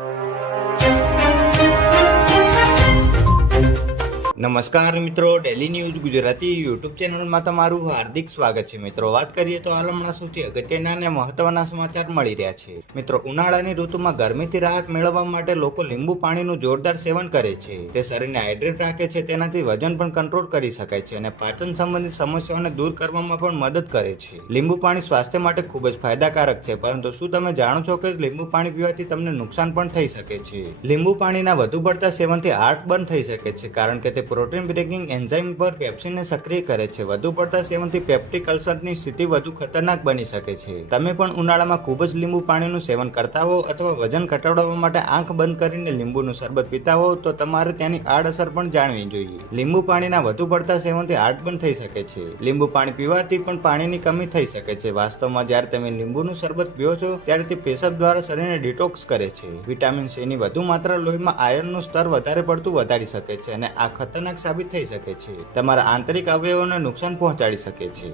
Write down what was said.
you. નમસ્કાર મિત્રો daily news Gujarati YouTube ચેનલમાં તમારું હાર્દિક સ્વાગત છે. મિત્રો, વાત કરીએ તો હાલ હમણાં સુધી અગત્યના અને મહત્વના સમાચાર મળી રહ્યા છે. મિત્રો, ઉનાળાની ઋતુમાં ગરમીથી રાહત મેળવવા માટે લોકો લીંબુ પાણીનું જોરદાર સેવન કરે છે. તે શરીરને હાઇડ્રેટ રાખે છે, તેનાથી વજન પણ કંટ્રોલ કરી શકાય છે અને પાચન સંબંધિત સમસ્યાઓને દૂર કરવામાં પણ મદદ કરે છે. લીંબુ પાણી સ્વાસ્થ્ય માટે ખૂબ જ ફાયદાકારક છે, પરંતુ શું તમે જાણો છો કે લીંબુ પાણી પીવાથી તમને નુકસાન પણ થઈ શકે છે? લીંબુ પાણીના વધુ પડતા સેવનથી હાર્ટ બર્ન થઈ શકે છે, કારણ કે તે પ્રોટીન બ્રેકિંગ એન્ઝાઇમ પર પેપ્સિનને સક્રિય કરે છે. વધુ પડતા સેવનથી પેપ્ટિક અલ્સરની સ્થિતિ વધુ ખતરનાક બની શકે છે. તમે પણ ઉનાળામાં ખૂબ જ લીંબુ પાણીનું સેવન કરતા હો અથવા વજન ઘટાડવા માટે આંખ બંધ કરીને લીંબુનું શરબત પીતા હો, તો તમારે તેની આડઅસર પણ જાણવી જોઈએ. લીંબુ પાણીના વધુ પડતા સેવનથી હાર્ટ બર્ન થઈ શકે છે. લીંબુ પાણી પીવાથી પણ પાણીની કમી થઈ શકે છે. વાસ્તવમાં જ્યારે તમે લીંબુનું શરબત પીઓ છો, ત્યારે તે પેશાબ દ્વારા શરીરને ડિટોક્સ કરે છે. વિટામિન સી ની વધુ માત્રા લોહીમાં આયર્નનું સ્તર વધારે પડતું વધારી શકે છે અને આ ખતરનાક સાબિત થઈ શકે છે. તમારા આંતરિક અવયવોને નુકસાન પહોંચાડી શકે છે.